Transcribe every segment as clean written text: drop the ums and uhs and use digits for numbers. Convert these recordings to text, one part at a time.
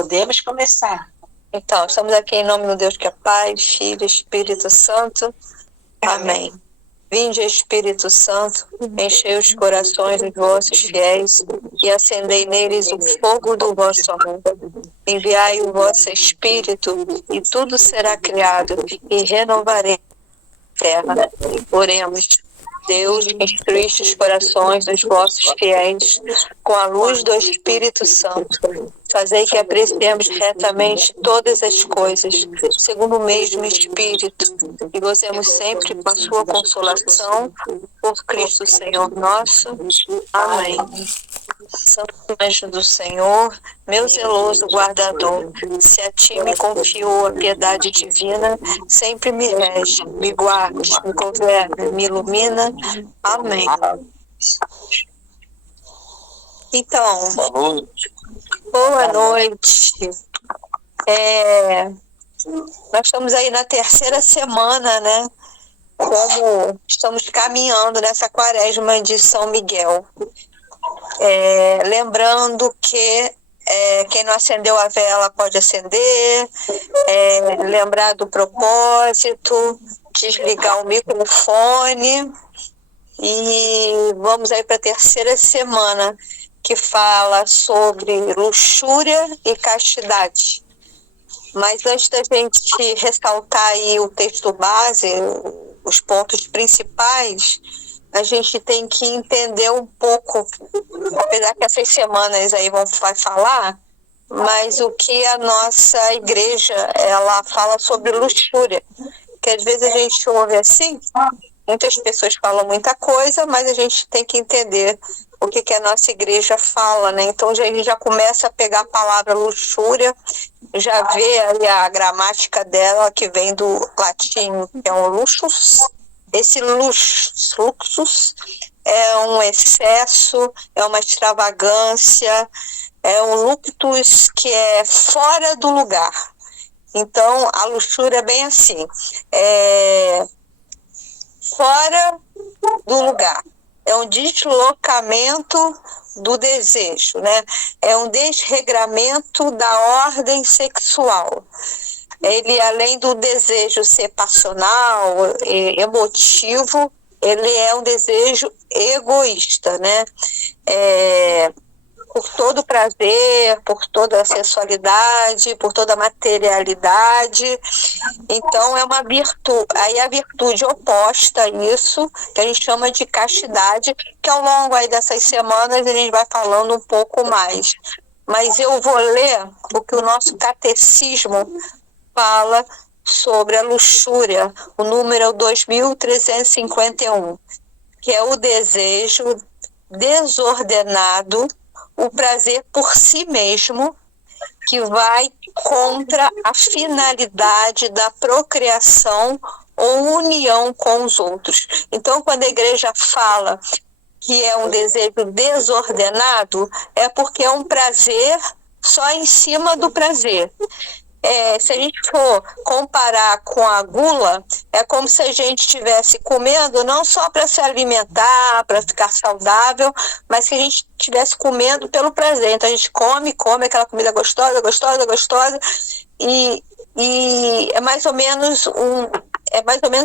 Podemos começar. Então, estamos aqui em nome do Deus que é Pai, Filho, Espírito Santo. Amém. Vinde, Espírito Santo, enchei os corações dos vossos fiéis e acendei neles o fogo do vosso amor. Enviai o vosso Espírito e tudo será criado e renovarei a terra. Oremos. Deus, instruíste os corações dos vossos fiéis com a luz do Espírito Santo. Fazei que apreciemos retamente todas as coisas, segundo o mesmo Espírito, e gozemos sempre com a sua consolação, por Cristo Senhor nosso. Amém. Santo anjo do Senhor, meu zeloso guardador, se a ti me confiou a piedade divina, sempre me rege, me guarda, me governa, me ilumina. Amém. Então, boa noite. Nós estamos aí na terceira semana, né? Como estamos caminhando nessa quaresma de São Miguel. Lembrando que quem não acendeu a vela pode acender, lembrar do propósito, desligar o microfone, e vamos aí para a terceira semana, que fala sobre luxúria e castidade. Mas antes da gente ressaltar aí o texto base, os pontos principais, a gente tem que entender um pouco, apesar que essas semanas aí vai falar, mas o que a nossa igreja, ela fala sobre luxúria, que às vezes a gente ouve assim, muitas pessoas falam muita coisa, mas a gente tem que entender o que a nossa igreja fala, né? Então a gente já começa a pegar a palavra luxúria, já vê ali a gramática dela, que vem do latim, que é um luxus. Esse luxus é um excesso, é uma extravagância, é um luctus que é fora do lugar. Então, a luxúria é bem assim, fora do lugar. É um deslocamento do desejo, né? É um desregramento da ordem sexual. Ele, além do desejo ser passional, emotivo, ele é um desejo egoísta, né? Por todo o prazer, por toda a sensualidade, por toda a materialidade. Então é uma virtude, aí a virtude oposta a isso, que a gente chama de castidade, que ao longo aí dessas semanas a gente vai falando um pouco mais. Mas eu vou ler o que o nosso catecismo fala sobre a luxúria, o número 2351, que é o desejo desordenado, o prazer por si mesmo, que vai contra a finalidade da procriação ou união com os outros. Então, quando a igreja fala que é um desejo desordenado, é porque é um prazer só em cima do prazer. Se a gente for comparar com a gula, é como se a gente estivesse comendo não só para se alimentar, para ficar saudável, mas que a gente estivesse comendo pelo prazer. Então a gente come aquela comida gostosa, e é mais ou menos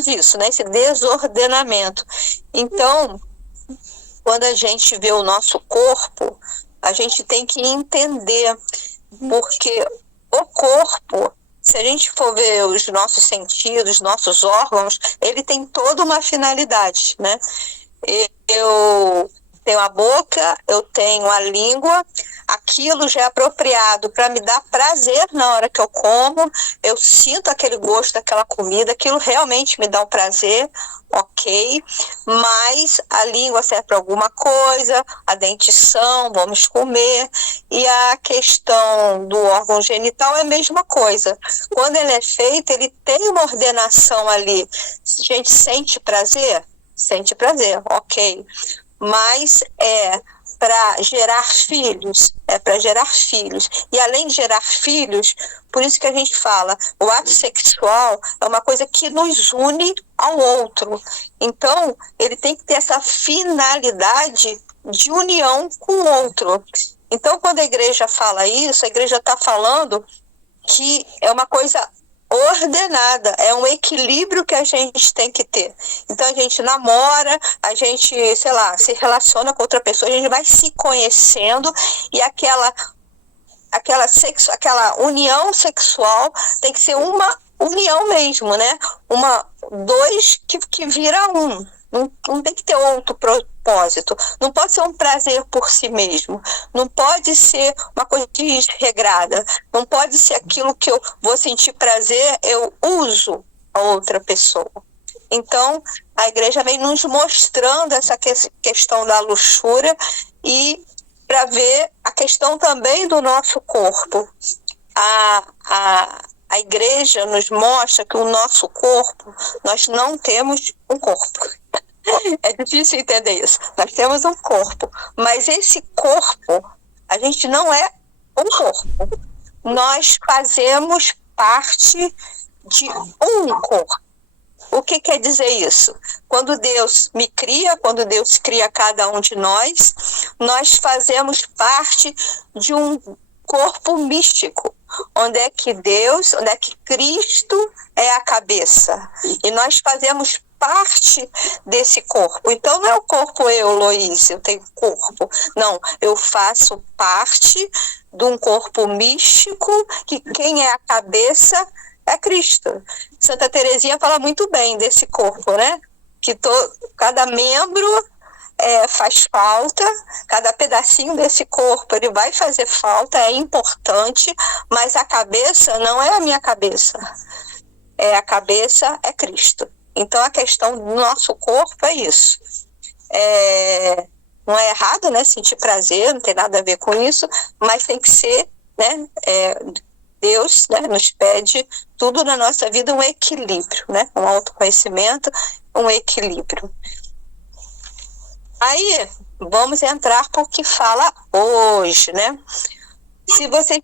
isso, né? Esse desordenamento. Então, quando a gente vê o nosso corpo, a gente tem que entender, porque o corpo, se a gente for ver os nossos sentidos, nossos órgãos, ele tem toda uma finalidade, né? Eu tenho a boca, eu tenho a língua, aquilo já é apropriado para me dar prazer na hora que eu como, eu sinto aquele gosto daquela comida, aquilo realmente me dá um prazer, ok, mas a língua serve para alguma coisa, a dentição, vamos comer, e a questão do órgão genital é a mesma coisa. Quando ele é feito, ele tem uma ordenação ali. A gente sente prazer? Sente prazer, ok, mas para gerar filhos, e além de gerar filhos, por isso que a gente fala, o ato sexual é uma coisa que nos une ao outro, então ele tem que ter essa finalidade de união com o outro. Então, quando a igreja fala isso, a igreja está falando que é uma coisa ordenada, é um equilíbrio que a gente tem que ter. Então a gente namora, a gente, sei lá, se relaciona com outra pessoa, a gente vai se conhecendo e aquela união sexual tem que ser uma união mesmo, né? Dois que vira um. Não tem que ter outro propósito. Não pode ser um prazer por si mesmo. Não pode ser uma coisa desregrada. Não pode ser aquilo que eu vou sentir prazer, eu uso a outra pessoa. Então, a igreja vem nos mostrando essa questão da luxúria e para ver a questão também do nosso corpo. A igreja nos mostra que o nosso corpo, nós não temos um corpo. É difícil entender isso. Nós temos um corpo, mas esse corpo, a gente não é um corpo. Nós fazemos parte de um corpo. O que quer dizer isso? Quando Deus me cria, quando Deus cria cada um de nós, nós fazemos parte de um corpo místico, onde é que Cristo é a cabeça. E nós fazemos parte desse corpo. Então não é o corpo Loísa, eu tenho corpo. Não, eu faço parte de um corpo místico que quem é a cabeça é Cristo. Santa Teresinha fala muito bem desse corpo, né? Que cada membro faz falta, cada pedacinho desse corpo ele vai fazer falta, é importante, mas a cabeça não é a minha cabeça. A cabeça é Cristo. Então a questão do nosso corpo é isso. Não é errado, né? Sentir prazer, não tem nada a ver com isso, mas tem que ser, né? Deus, né, nos pede tudo na nossa vida um equilíbrio, né? Um autoconhecimento, um equilíbrio. Aí, vamos entrar para o que fala hoje, né? Se você...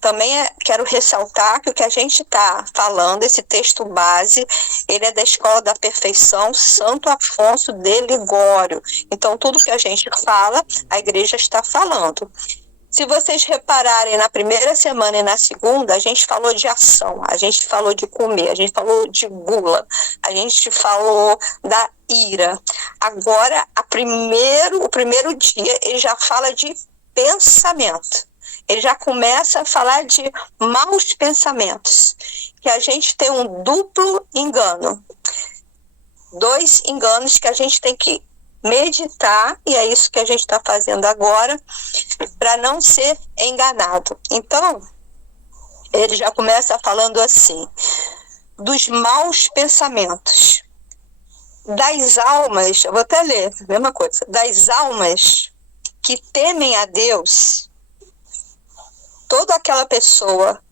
também quero ressaltar que o que a gente está falando, esse texto base, ele é da Escola da Perfeição Santo Afonso de Ligório. Então, tudo que a gente fala, a igreja está falando. Se vocês repararem, na primeira semana e na segunda, a gente falou de ação, a gente falou de comer, a gente falou de gula, a gente falou da ira. Agora, o primeiro dia, ele já fala de pensamento. Ele já começa a falar de maus pensamentos, que a gente tem um duplo engano. 2 enganos que a gente tem que meditar, e é isso que a gente está fazendo agora, para não ser enganado. Então, ele já começa falando assim, dos maus pensamentos, das almas, eu vou até ler, a mesma coisa, das almas que temem a Deus. Toda aquela pessoa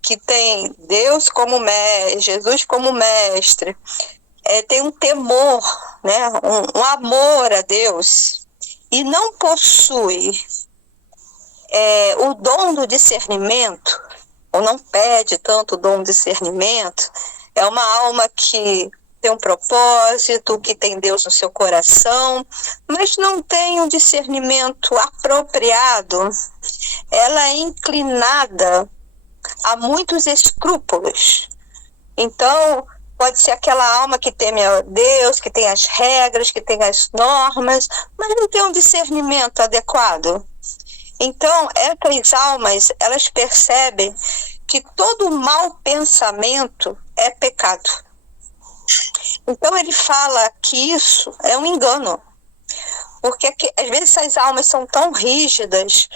que tem Deus como mestre, Jesus como mestre, tem um temor, né? um amor a Deus, e não possui o dom do discernimento, ou não pede tanto o dom do discernimento, é uma alma que tem um propósito, que tem Deus no seu coração, mas não tem um discernimento apropriado. Ela é inclinada a muitos escrúpulos. Então, pode ser aquela alma que teme a Deus, que tem as regras, que tem as normas, mas não tem um discernimento adequado. Então, essas almas, elas percebem que todo mau pensamento é pecado. Então, ele fala que isso é um engano. Porque às vezes essas almas são tão rígidas,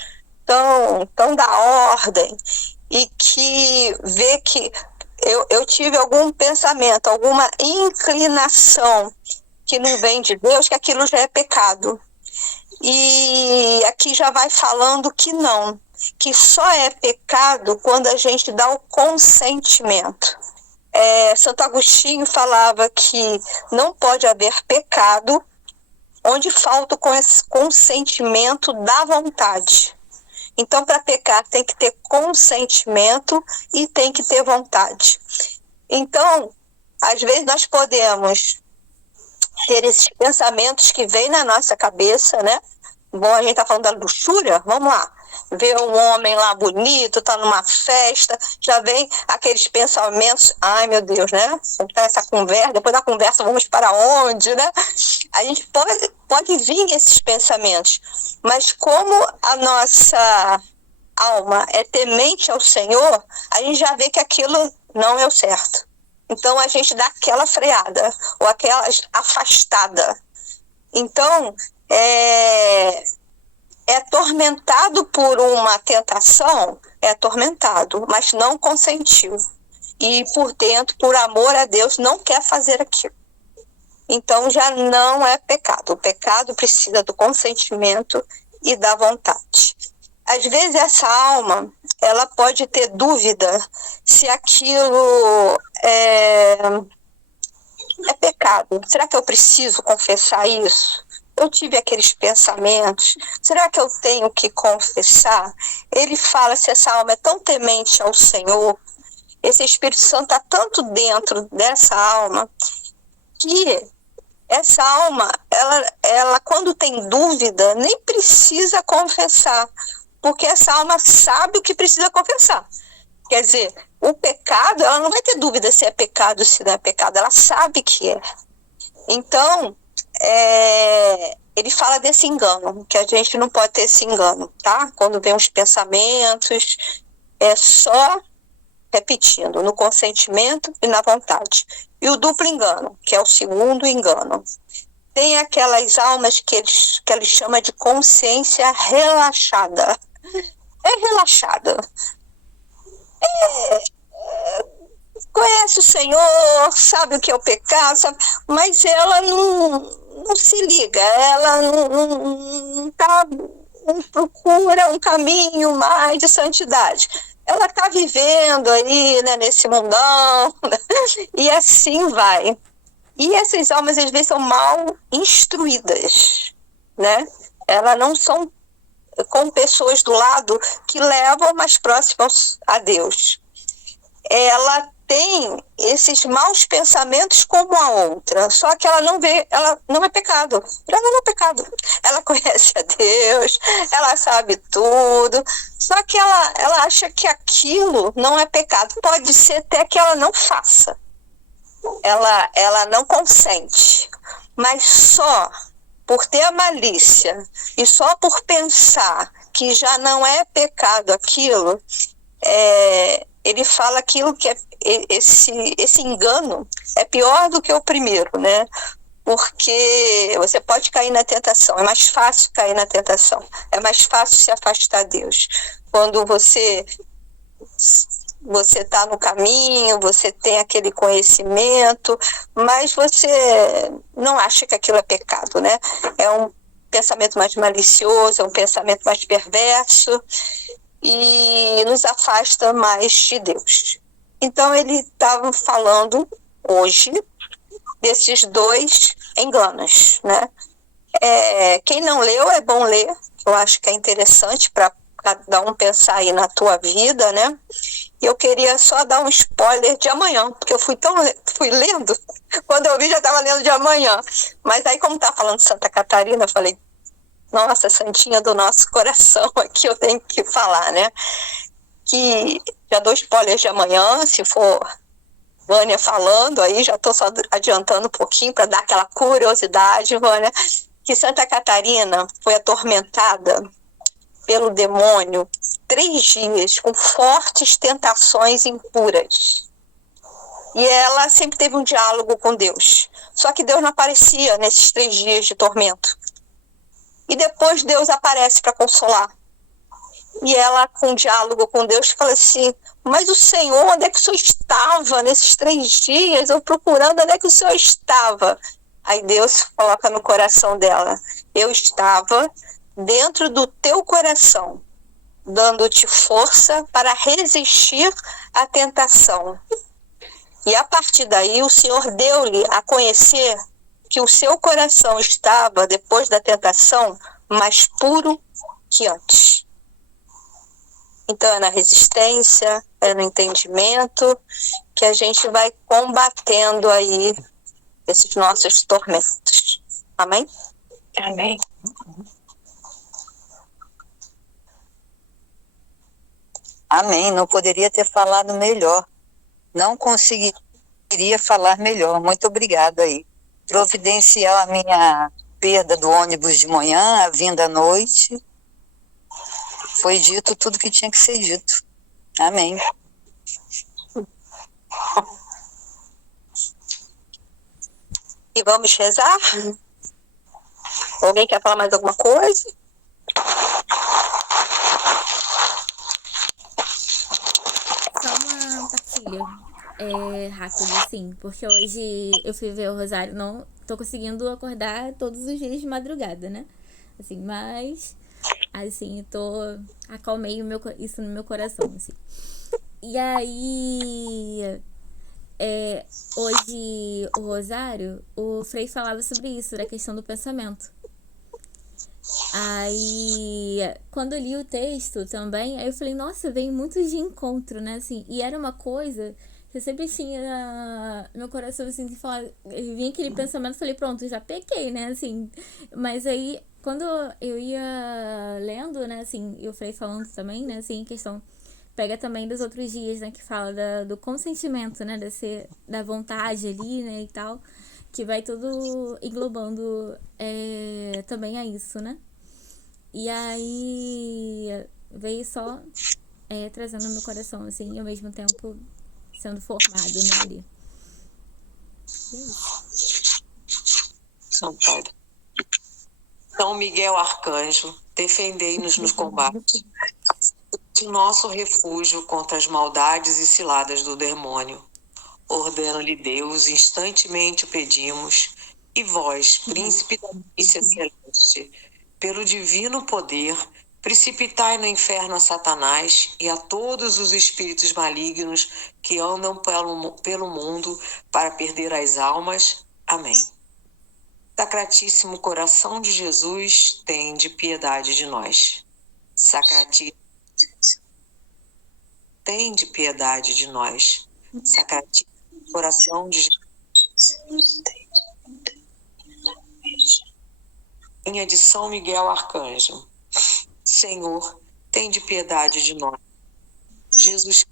tão da ordem, e que vê que eu tive algum pensamento, alguma inclinação que não vem de Deus, que aquilo já é pecado. E aqui já vai falando que não, que só é pecado quando a gente dá o consentimento. Santo Agostinho falava que não pode haver pecado onde falta o consentimento da vontade. Então, para pecar, tem que ter consentimento e tem que ter vontade. Então, às vezes nós podemos ter esses pensamentos que vêm na nossa cabeça, né? Bom, a gente tá falando da luxúria, vamos lá. Vê um homem lá bonito, tá numa festa, já vem aqueles pensamentos, ai meu Deus, né? Vamos ter essa conversa, depois da conversa vamos para onde, né? A gente pode vir esses pensamentos, mas como a nossa alma é temente ao Senhor, a gente já vê que aquilo não é o certo. Então a gente dá aquela freada, ou aquela afastada. Então, é atormentado por uma tentação, é atormentado, mas não consentiu. E por dentro, por amor a Deus, não quer fazer aquilo. Então já não é pecado. O pecado precisa do consentimento e da vontade. Às vezes essa alma, ela pode ter dúvida se aquilo é pecado. Será que eu preciso confessar isso? Eu tive aqueles pensamentos, será que eu tenho que confessar? Ele fala, se essa alma é tão temente ao Senhor, esse Espírito Santo está tanto dentro dessa alma, que essa alma, ela quando tem dúvida, nem precisa confessar, porque essa alma sabe o que precisa confessar. Quer dizer, o pecado, ela não vai ter dúvida se é pecado ou se não é pecado, ela sabe que é. Então, ele fala desse engano, que a gente não pode ter esse engano, tá? Quando vem os pensamentos, é só repetindo, no consentimento e na vontade. E o duplo engano, que é o segundo engano. Tem aquelas almas que ele chama de consciência relaxada. É relaxada. Conhece o Senhor, sabe o que é o pecado, sabe? Mas ela não se liga, ela não procura um caminho mais de santidade. Ela está vivendo aí, né, nesse mundão, e assim vai. E essas almas, às vezes, são mal instruídas, né? Elas não são com pessoas do lado que levam mais próximos a Deus. Ela tem esses maus pensamentos como a outra, só que ela não vê, ela não é pecado. Ela não é pecado. Ela conhece a Deus, ela sabe tudo, só que ela acha que aquilo não é pecado. Pode ser até que ela não faça. Ela não consente, mas só por ter a malícia e só por pensar que já não é pecado aquilo, ele fala aquilo que esse engano é pior do que o primeiro, né? Porque você pode cair na tentação, é mais fácil cair na tentação, é mais fácil se afastar de Deus. Quando você está no caminho, você tem aquele conhecimento, mas você não acha que aquilo é pecado, né? É um pensamento mais malicioso, é um pensamento mais perverso e nos afasta mais de Deus. Então ele estava falando hoje desses dois enganos, né? Quem não leu, é bom ler, eu acho que é interessante para cada um pensar aí na tua vida, né? E eu queria só dar um spoiler de amanhã, porque eu fui lendo, quando eu vi já estava lendo de amanhã. Mas aí, como tá falando de Santa Catarina, eu falei, nossa, santinha do nosso coração, aqui eu tenho que falar, né? Que já dou spoiler de amanhã, se for Vânia falando, aí já estou só adiantando um pouquinho para dar aquela curiosidade, Vânia, que Santa Catarina foi atormentada pelo demônio 3 dias, com fortes tentações impuras. E ela sempre teve um diálogo com Deus. Só que Deus não aparecia nesses 3 dias de tormento. E depois Deus aparece para consolar. E ela, com diálogo com Deus, fala assim, mas o Senhor, onde é que o Senhor estava nesses 3 dias? Eu procurando, onde é que o Senhor estava? Aí Deus coloca no coração dela, eu estava dentro do teu coração, dando-te força para resistir à tentação. E a partir daí o Senhor deu-lhe a conhecer que o seu coração estava, depois da tentação, mais puro que antes. Então é na resistência, é no entendimento que a gente vai combatendo aí esses nossos tormentos. Amém? Amém. Amém. Não poderia ter falado melhor. Não conseguiria falar melhor. Muito obrigada aí. Providenciar a minha perda do ônibus de manhã, a vinda à noite. Foi dito tudo que tinha que ser dito. Amém. E vamos rezar? Alguém quer falar mais alguma coisa? Só uma partilha rápida, assim, porque hoje eu fui ver o Rosário, não tô conseguindo acordar todos os dias de madrugada, né? Assim, mas, assim, acalmei isso no meu coração, assim. E aí, hoje, o Rosário, o Frei falava sobre isso, da questão do pensamento. Aí, quando eu li o texto também, aí eu falei, nossa, vem muito de encontro, né, assim, e era uma coisa que eu sempre tinha no meu coração, assim, de falar, vinha aquele pensamento, falei, pronto, já pequei, né, assim, mas aí, quando eu ia lendo, né, assim, e o Frei falando também, né, assim, questão, pega também dos outros dias, né, que fala do consentimento, né, da vontade ali, né, e tal, que vai tudo englobando também a isso, né. E aí veio só trazendo no meu coração, assim, e ao mesmo tempo sendo formado, né, ali. E é isso. São Paulo. São Miguel Arcanjo, defendei-nos nos combates. De nosso refúgio contra as maldades e ciladas do demônio. Ordena-lhe Deus, instantemente o pedimos, e vós, príncipe da milícia celeste, pelo divino poder, precipitai no inferno a Satanás e a todos os espíritos malignos que andam pelo mundo para perder as almas. Amém. Sacratíssimo coração de Jesus, tende piedade de nós. Sacratíssimo, tende piedade de nós. Sacratíssimo coração de Jesus. Linha de São Miguel Arcanjo. Senhor, tende piedade de nós. Jesus,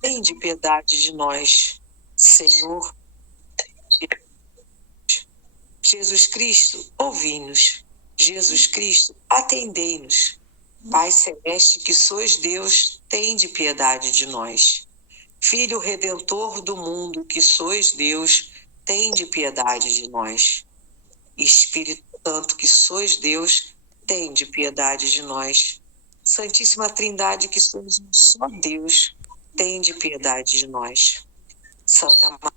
tende piedade de nós. Senhor, Jesus Cristo, ouvi-nos. Jesus Cristo, atendei-nos. Pai Celeste, que sois Deus, tende piedade de nós. Filho Redentor do mundo, que sois Deus, tende piedade de nós. Espírito Santo, que sois Deus, tende piedade de nós. Santíssima Trindade, que sois um só Deus, tende piedade de nós. Santa Maria,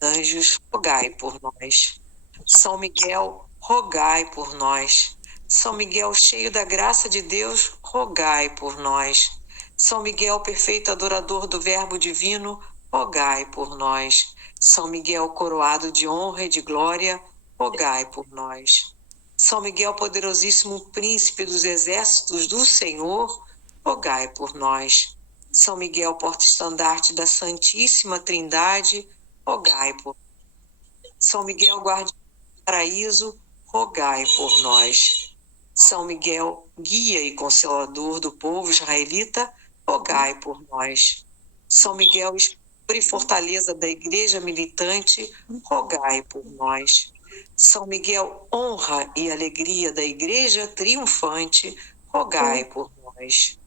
anjos, rogai por nós. São Miguel, rogai por nós. São Miguel, cheio da graça de Deus, rogai por nós. São Miguel, perfeito adorador do Verbo divino, rogai por nós. São Miguel, coroado de honra e de glória, rogai por nós. São Miguel, poderosíssimo príncipe dos exércitos do Senhor, rogai por nós. São Miguel, porta-estandarte da Santíssima Trindade, rogai por nós. São Miguel, guardião do paraíso, rogai por nós. São Miguel, guia e consolador do povo israelita, rogai por nós. São Miguel, escudo e fortaleza da igreja militante, rogai por nós. São Miguel, honra e alegria da igreja triunfante, rogai por nós.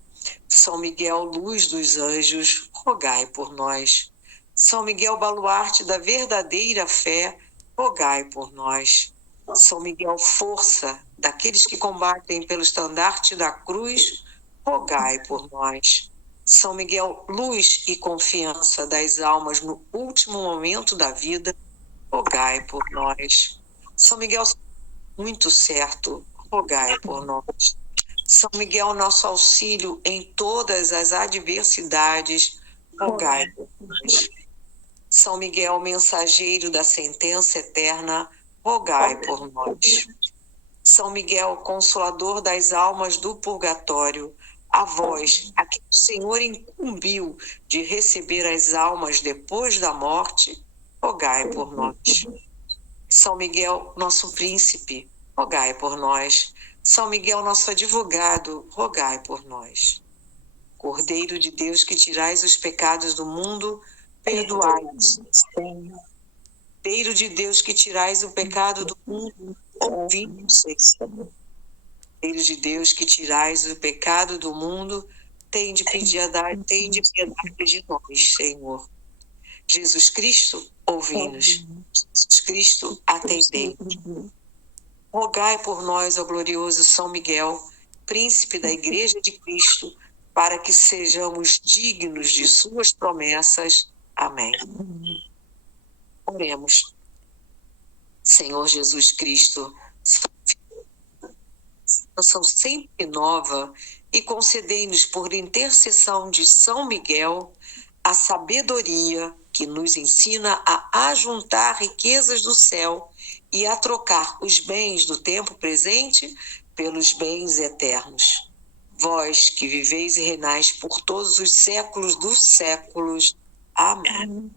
São Miguel, luz dos anjos, rogai por nós. São Miguel, baluarte da verdadeira fé, rogai por nós. São Miguel, força daqueles que combatem pelo estandarte da cruz, rogai por nós. São Miguel, luz e confiança das almas no último momento da vida, rogai por nós. São Miguel, muito certo, rogai por nós. São Miguel, nosso auxílio em todas as adversidades, rogai por nós. São Miguel, mensageiro da sentença eterna, rogai por nós. São Miguel, consolador das almas do purgatório, a vós, a quem o Senhor incumbiu de receber as almas depois da morte, rogai por nós. São Miguel, nosso príncipe, rogai por nós. São Miguel, nosso advogado, rogai por nós. Cordeiro de Deus, que tirais os pecados do mundo, perdoai-nos. Cordeiro de Deus, que tirais o pecado do mundo, ouvi-nos, Senhor. Cordeiro de Deus, que tirais o pecado do mundo, tende piedade de nós, Senhor. Jesus Cristo, ouvi-nos. Jesus Cristo, atendei-nos. Rogai por nós, ó glorioso São Miguel, príncipe da Igreja de Cristo, para que sejamos dignos de suas promessas. Amém. Oremos. Senhor Jesus Cristo, salvação sempre nova, e concedei-nos por intercessão de São Miguel a sabedoria que nos ensina a ajuntar riquezas do céu e a trocar os bens do tempo presente pelos bens eternos. Vós que viveis e reinais por todos os séculos dos séculos. Amém.